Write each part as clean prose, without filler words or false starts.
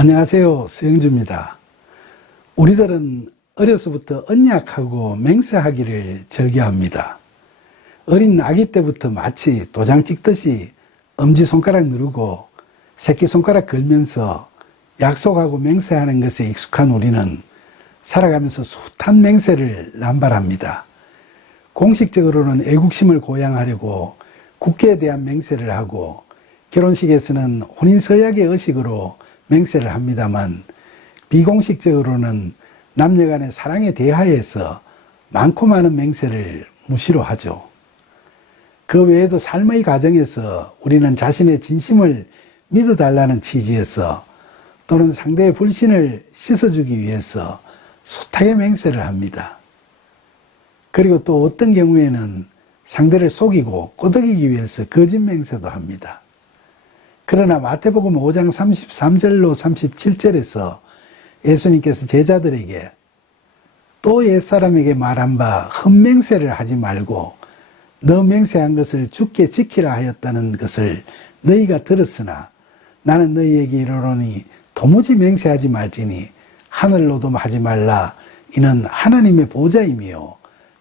안녕하세요. 서영주입니다. 우리들은 어려서부터 언약하고 맹세하기를 즐겨합니다. 어린 아기 때부터 마치 도장 찍듯이 엄지손가락 누르고 새끼손가락 걸면서 약속하고 맹세하는 것에 익숙한 우리는 살아가면서 숱한 맹세를 남발합니다. 공식적으로는 애국심을 고양하려고 국회에 대한 맹세를 하고 결혼식에서는 혼인서약의 의식으로 맹세를 합니다만 비공식적으로는 남녀간의 사랑에 대하여서 많고 많은 맹세를 무시로 하죠. 그 외에도 삶의 과정에서 우리는 자신의 진심을 믿어달라는 취지에서 또는 상대의 불신을 씻어주기 위해서 숱하게 맹세를 합니다. 그리고 또 어떤 경우에는 상대를 속이고 꼬드기기 위해서 거짓 맹세도 합니다. 그러나 마태복음 5장 33절로 37절에서 예수님께서 제자들에게 또 옛사람에게 말한 바 헛맹세를 하지 말고 너 맹세한 것을 주께 지키라 하였다는 것을 너희가 들었으나 나는 너희에게 이르노니 도무지 맹세하지 말지니 하늘로도 하지 말라 이는 하나님의 보좌임이요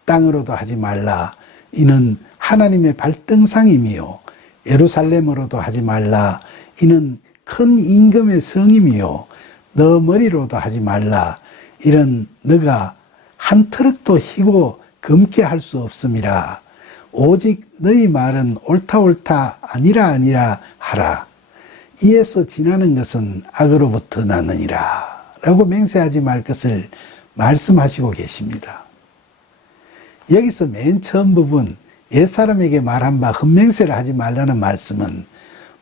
땅으로도 하지 말라 이는 하나님의 발등상임이요 예루살렘으로도 하지 말라 이는 큰 임금의 성임이요 너 머리로도 하지 말라 이는 너가 한 트럭도 희고 검게 할 수 없음이라 오직 너희 말은 옳다 옳다 아니라 아니라 하라 이에서 지나는 것은 악으로부터 나느니라 라고 맹세하지 말 것을 말씀하시고 계십니다. 여기서 맨 처음 부분 옛사람에게 말한 바 헛맹세를 하지 말라는 말씀은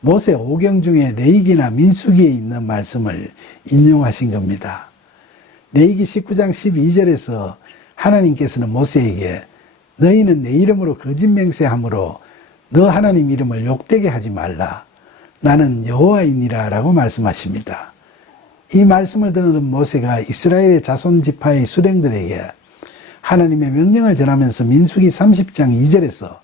모세 오경 중에 레위기나 민수기에 있는 말씀을 인용하신 겁니다. 레위기 19장 12절에서 하나님께서는 모세에게 너희는 내 이름으로 거짓 맹세함으로 너 하나님 이름을 욕되게 하지 말라. 나는 여호와이니라 라고 말씀하십니다. 이 말씀을 듣는 모세가 이스라엘의 자손 지파의 수령들에게 하나님의 명령을 전하면서 민수기 30장 2절에서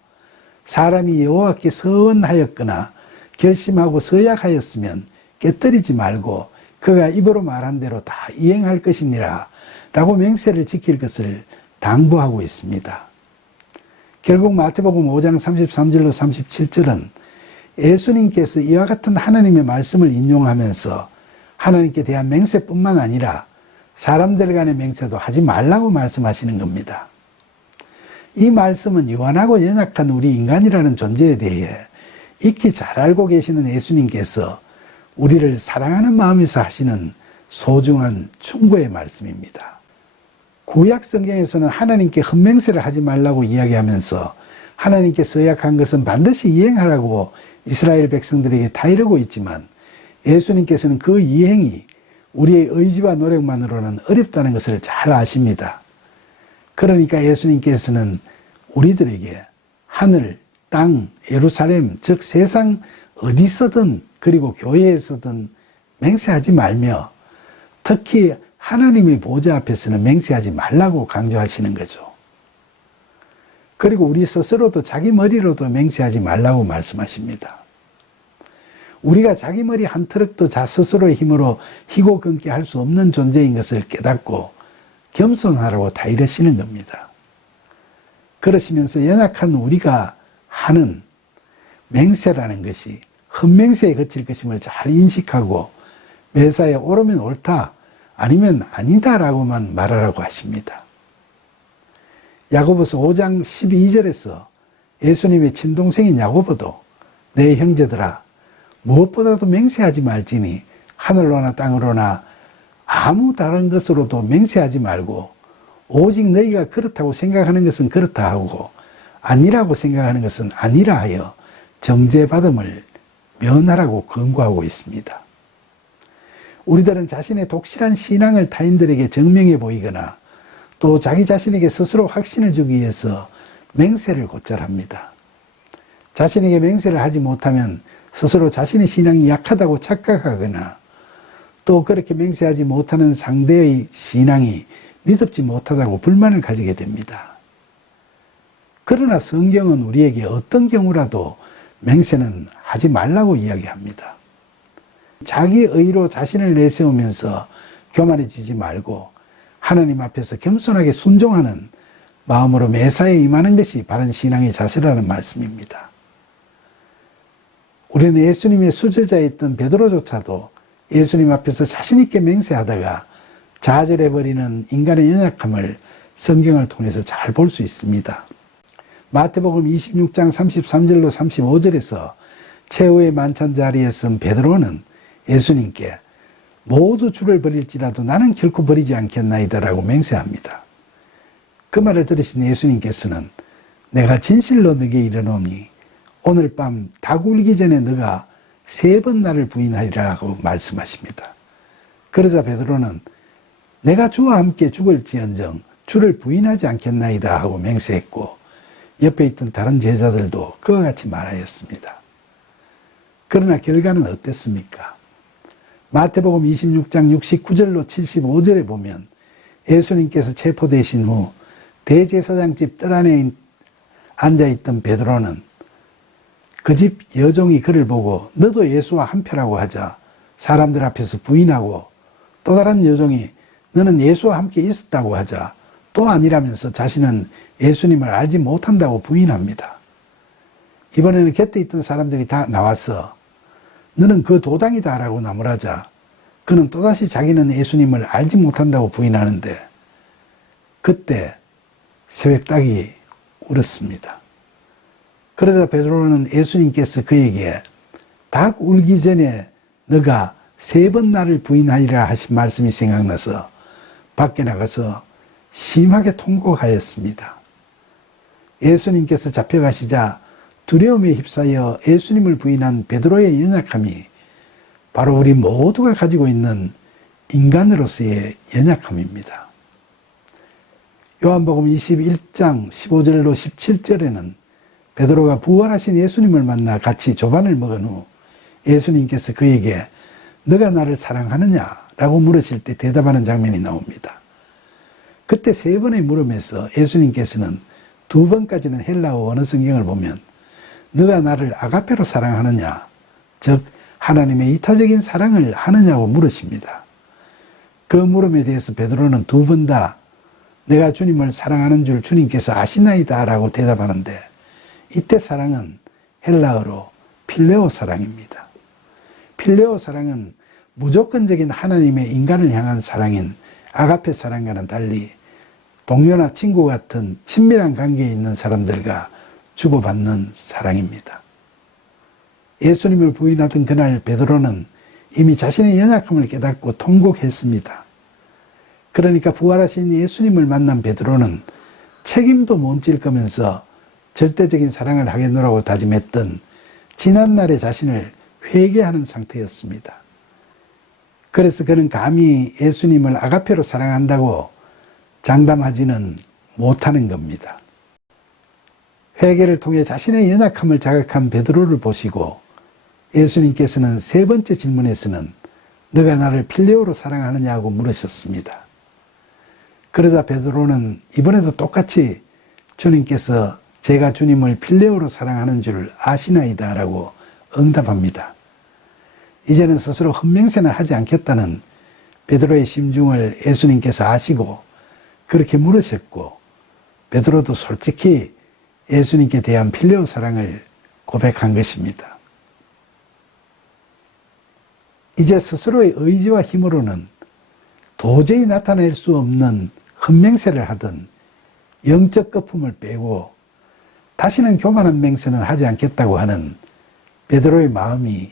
사람이 여호와께 서원하였거나 결심하고 서약하였으면 깨뜨리지 말고 그가 입으로 말한 대로 다 이행할 것이니라 라고 맹세를 지킬 것을 당부하고 있습니다. 결국 마태복음 5장 33절로 37절은 예수님께서 이와 같은 하나님의 말씀을 인용하면서 하나님께 대한 맹세뿐만 아니라 사람들 간의 맹세도 하지 말라고 말씀하시는 겁니다. 이 말씀은 유한하고 연약한 우리 인간이라는 존재에 대해 익히 잘 알고 계시는 예수님께서 우리를 사랑하는 마음에서 하시는 소중한 충고의 말씀입니다. 구약 성경에서는 하나님께 헛맹세를 하지 말라고 이야기하면서 하나님께 서약한 것은 반드시 이행하라고 이스라엘 백성들에게 다 이르고 있지만 예수님께서는 그 이행이 우리의 의지와 노력만으로는 어렵다는 것을 잘 아십니다. 그러니까 예수님께서는 우리들에게 하늘, 땅, 예루살렘, 즉 세상 어디서든 그리고 교회에서든 맹세하지 말며 특히 하나님의 보좌 앞에서는 맹세하지 말라고 강조하시는 거죠. 그리고 우리 스스로도 자기 머리로도 맹세하지 말라고 말씀하십니다. 우리가 자기 머리 한 트럭도 자 스스로의 힘으로 희고 끊게 할 수 없는 존재인 것을 깨닫고 겸손하라고 다 이러시는 겁니다. 그러시면서 연약한 우리가 하는 맹세라는 것이 헛맹세에 그칠 것임을 잘 인식하고 매사에 옳으면 옳다 아니면 아니다라고만 말하라고 하십니다. 야고보서 5장 12절에서 예수님의 친동생인 야고보도 내 형제들아 무엇보다도 맹세하지 말지니 하늘로나 땅으로나 아무 다른 것으로도 맹세하지 말고 오직 너희가 그렇다고 생각하는 것은 그렇다 하고 아니라고 생각하는 것은 아니라 하여 정죄받음을 면하라고 권고하고 있습니다. 우리들은 자신의 독실한 신앙을 타인들에게 증명해 보이거나 또 자기 자신에게 스스로 확신을 주기 위해서 맹세를 곧잘합니다. 자신에게 맹세를 하지 못하면 스스로 자신의 신앙이 약하다고 착각하거나 또 그렇게 맹세하지 못하는 상대의 신앙이 믿음지 못하다고 불만을 가지게 됩니다. 그러나 성경은 우리에게 어떤 경우라도 맹세는 하지 말라고 이야기합니다. 자기 의로 자신을 내세우면서 교만해지지 말고 하나님 앞에서 겸손하게 순종하는 마음으로 매사에 임하는 것이 바른 신앙의 자세라는 말씀입니다. 우리는 예수님의 수제자였던 베드로조차도 예수님 앞에서 자신있게 맹세하다가 좌절해버리는 인간의 연약함을 성경을 통해서 잘 볼 수 있습니다. 마태복음 26장 33절로 35절에서 최후의 만찬 자리에 선 베드로는 예수님께 모두 주를 버릴지라도 나는 결코 버리지 않겠나이다 라고 맹세합니다. 그 말을 들으신 예수님께서는 내가 진실로 너에게 이르노니 오늘 밤 닭 울기 전에 너가 3번 나를 부인하리라고 말씀하십니다. 그러자 베드로는 내가 주와 함께 죽을지언정 주를 부인하지 않겠나이다 하고 맹세했고 옆에 있던 다른 제자들도 그와 같이 말하였습니다. 그러나 결과는 어땠습니까? 마태복음 26장 69절로 75절에 보면 예수님께서 체포되신 후 대제사장 집 뜰 안에 앉아있던 베드로는 그 집 여종이 그를 보고 너도 예수와 한패라고 하자 사람들 앞에서 부인하고 또 다른 여종이 너는 예수와 함께 있었다고 하자 또 아니라면서 자신은 예수님을 알지 못한다고 부인합니다. 이번에는 곁에 있던 사람들이 다 나와서 너는 그 도당이다 라고 나무라자 그는 또다시 자기는 예수님을 알지 못한다고 부인하는데 그때 새벽닭이 울었습니다. 그러자 베드로는 예수님께서 그에게 닭 울기 전에 너가 3번 나를 부인하리라 하신 말씀이 생각나서 밖에 나가서 심하게 통곡하였습니다. 예수님께서 잡혀가시자 두려움에 휩싸여 예수님을 부인한 베드로의 연약함이 바로 우리 모두가 가지고 있는 인간으로서의 연약함입니다. 요한복음 21장 15절로 17절에는 베드로가 부활하신 예수님을 만나 같이 조반을 먹은 후 예수님께서 그에게 너가 나를 사랑하느냐? 라고 물으실 때 대답하는 장면이 나옵니다. 그때 3번의 물음에서 예수님께서는 2번까지는 헬라어 원어 성경을 보면 너가 나를 아가페로 사랑하느냐? 즉 하나님의 이타적인 사랑을 하느냐고 물으십니다. 그 물음에 대해서 베드로는 2번 다 내가 주님을 사랑하는 줄 주님께서 아시나이다 라고 대답하는데 이때 사랑은 헬라어로 필레오 사랑입니다. 필레오 사랑은 무조건적인 하나님의 인간을 향한 사랑인 아가페 사랑과는 달리 동료나 친구 같은 친밀한 관계에 있는 사람들과 주고받는 사랑입니다. 예수님을 부인하던 그날 베드로는 이미 자신의 연약함을 깨닫고 통곡했습니다. 그러니까 부활하신 예수님을 만난 베드로는 책임도 못 질 거면서 절대적인 사랑을 하겠노라고 다짐했던 지난날의 자신을 회개하는 상태였습니다. 그래서 그는 감히 예수님을 아가페로 사랑한다고 장담하지는 못하는 겁니다. 회개를 통해 자신의 연약함을 자각한 베드로를 보시고 예수님께서는 3번째 질문에서는 너가 나를 필레오로 사랑하느냐고 물으셨습니다. 그러자 베드로는 이번에도 똑같이 주님께서 제가 주님을 필레오로 사랑하는 줄 아시나이다 라고 응답합니다. 이제는 스스로 헛맹세는 하지 않겠다는 베드로의 심중을 예수님께서 아시고 그렇게 물으셨고 베드로도 솔직히 예수님께 대한 필레오 사랑을 고백한 것입니다. 이제 스스로의 의지와 힘으로는 도저히 나타낼 수 없는 헛맹세를 하던 영적 거품을 빼고 다시는 교만한 맹세는 하지 않겠다고 하는 베드로의 마음이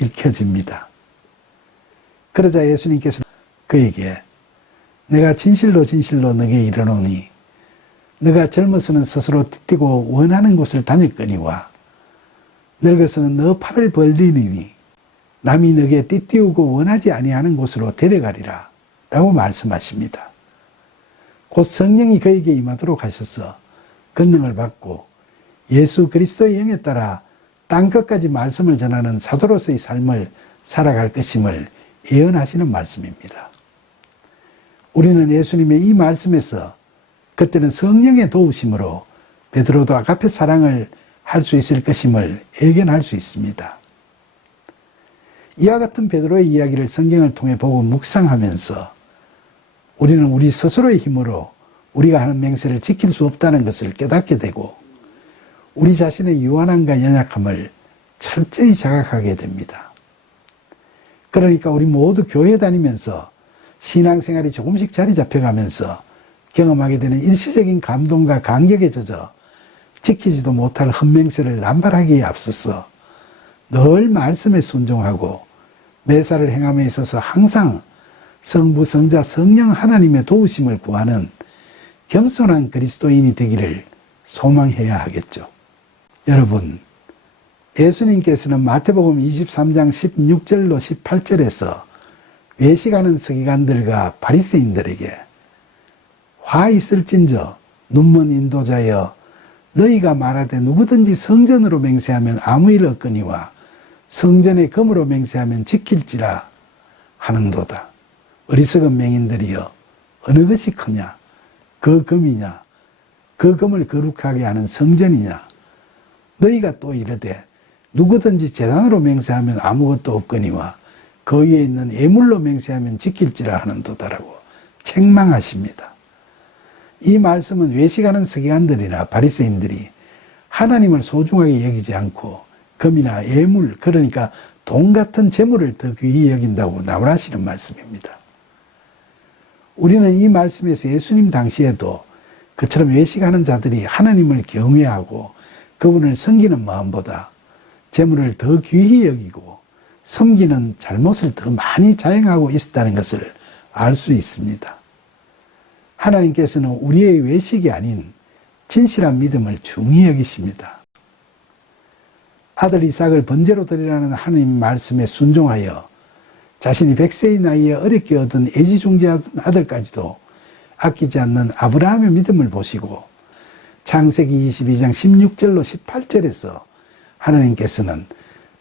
읽혀집니다. 그러자 예수님께서 그에게 내가 진실로 진실로 너에게 이르노니 너가 젊어서는 스스로 띠띠고 원하는 곳을 다녔거니와 늙어서는 너 팔을 벌리니 남이 너에게 띠띠우고 원하지 아니하는 곳으로 데려가리라 라고 말씀하십니다. 곧 성령이 그에게 임하도록 하셔서 권능을 받고 예수 그리스도의 영에 따라 땅끝까지 말씀을 전하는 사도로서의 삶을 살아갈 것임을 예언하시는 말씀입니다. 우리는 예수님의 이 말씀에서 그때는 성령의 도우심으로 베드로도 아가페 사랑을 할 수 있을 것임을 예견할 수 있습니다. 이와 같은 베드로의 이야기를 성경을 통해 보고 묵상하면서 우리는 우리 스스로의 힘으로 우리가 하는 맹세를 지킬 수 없다는 것을 깨닫게 되고 우리 자신의 유한함과 연약함을 철저히 자각하게 됩니다. 그러니까 우리 모두 교회 다니면서 신앙생활이 조금씩 자리 잡혀가면서 경험하게 되는 일시적인 감동과 감격에 젖어 지키지도 못할 헛맹세를 남발하기에 앞서서 늘 말씀에 순종하고 매사를 행함에 있어서 항상 성부, 성자, 성령 하나님의 도우심을 구하는 겸손한 그리스도인이 되기를 소망해야 하겠죠. 여러분, 예수님께서는 마태복음 23장 16절로 18절에서 외식하는 서기관들과 바리새인들에게 화 있을진저 눈먼 인도자여 너희가 말하되 누구든지 성전으로 맹세하면 아무 일 없거니와 성전의 금으로 맹세하면 지킬지라 하는도다. 어리석은 맹인들이여 어느 것이 크냐? 그 금이냐? 그 금을 거룩하게 하는 성전이냐? 너희가 또 이르되 누구든지 제단으로 맹세하면 아무것도 없거니와 그 위에 있는 예물로 맹세하면 지킬지라 하는도다라고 책망하십니다. 이 말씀은 외식하는 서기관들이나 바리새인들이 하나님을 소중하게 여기지 않고 금이나 예물, 그러니까 돈 같은 재물을 더 귀히 여긴다고 나무라시는 말씀입니다. 우리는 이 말씀에서 예수님 당시에도 그처럼 외식하는 자들이 하나님을 경외하고 그분을 섬기는 마음보다 재물을 더 귀히 여기고 섬기는 잘못을 더 많이 자행하고 있었다는 것을 알 수 있습니다. 하나님께서는 우리의 외식이 아닌 진실한 믿음을 중히 여기십니다. 아들 이삭을 번제로 드리라는 하나님 말씀에 순종하여 자신이 100세의 나이에 어렵게 얻은 애지중지하던 아들까지도 아끼지 않는 아브라함의 믿음을 보시고 창세기 22장 16절로 18절에서 하나님께서는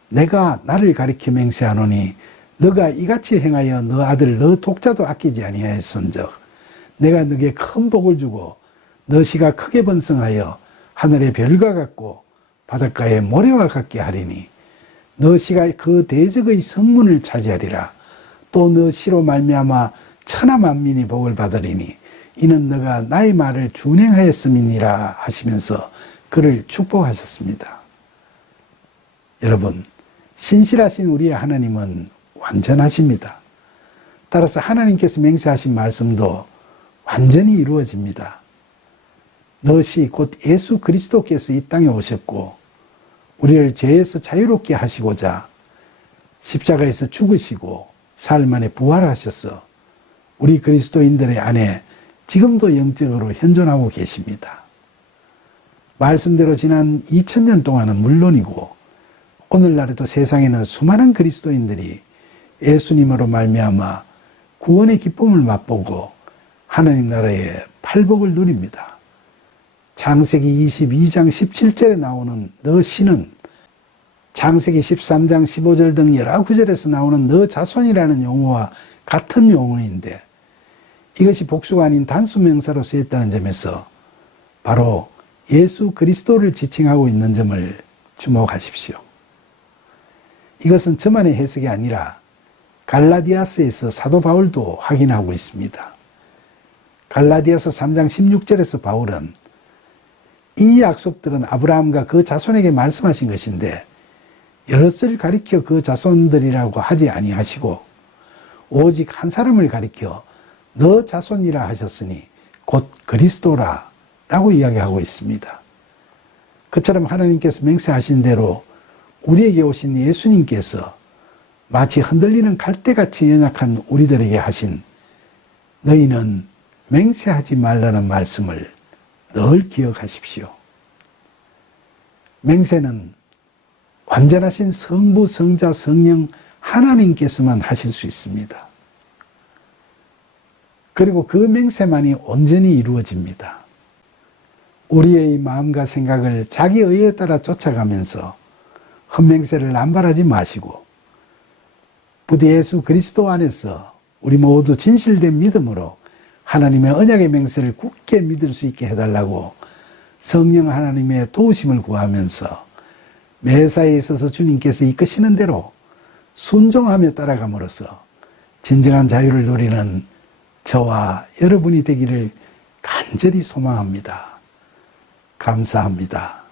내가 나를 가리켜 맹세하노니 너가 이같이 행하여 너 아들 너 독자도 아끼지 아니하였은즉 내가 너에게 큰 복을 주고 너 씨가 크게 번성하여 하늘의 별과 같고 바닷가의 모래와 같게 하리니 너 씨가 그 대적의 성문을 차지하리라. 또 너 씨로 말미암아 천하 만민이 복을 받으리니 이는 너가 나의 말을 준행하였음이니라 하시면서 그를 축복하셨습니다. 여러분, 신실하신 우리의 하나님은 완전하십니다. 따라서 하나님께서 맹세하신 말씀도 완전히 이루어집니다. 너시 곧 예수 그리스도께서 이 땅에 오셨고 우리를 죄에서 자유롭게 하시고자 십자가에서 죽으시고 사흘 만에 부활하셔서 우리 그리스도인들의 안에 지금도 영적으로 현존하고 계십니다. 말씀대로 지난 2000년 동안은 물론이고 오늘날에도 세상에는 수많은 그리스도인들이 예수님으로 말미암아 구원의 기쁨을 맛보고 하나님 나라의 팔복을 누립니다. 창세기 22장 17절에 나오는 너 씨는 창세기 13장 15절 등 여러 구절에서 나오는 너 자손이라는 용어와 같은 용어인데 이것이 복수가 아닌 단수 명사로 쓰였다는 점에서 바로 예수 그리스도를 지칭하고 있는 점을 주목하십시오. 이것은 저만의 해석이 아니라 갈라디아서에서 사도 바울도 확인하고 있습니다. 갈라디아서 3장 16절에서 바울은 이 약속들은 아브라함과 그 자손에게 말씀하신 것인데 여럿을 가리켜 그 자손들이라고 하지 아니하시고 오직 한 사람을 가리켜 너 자손이라 하셨으니 곧 그리스도라 라고 이야기하고 있습니다. 그처럼 하나님께서 맹세하신 대로 우리에게 오신 예수님께서 마치 흔들리는 갈대같이 연약한 우리들에게 하신 너희는 맹세하지 말라는 말씀을 늘 기억하십시오. 맹세는 완전하신 성부, 성자, 성령 하나님께서만 하실 수 있습니다. 그리고 그 맹세만이 온전히 이루어집니다. 우리의 마음과 생각을 자기 의에 따라 쫓아가면서 헛맹세를 남발하지 마시고 부디 예수 그리스도 안에서 우리 모두 진실된 믿음으로 하나님의 언약의 맹세를 굳게 믿을 수 있게 해달라고 성령 하나님의 도우심을 구하면서 매사에 있어서 주님께서 이끄시는 대로 순종하며 따라감으로써 진정한 자유를 누리는 저와 여러분이 되기를 간절히 소망합니다. 감사합니다.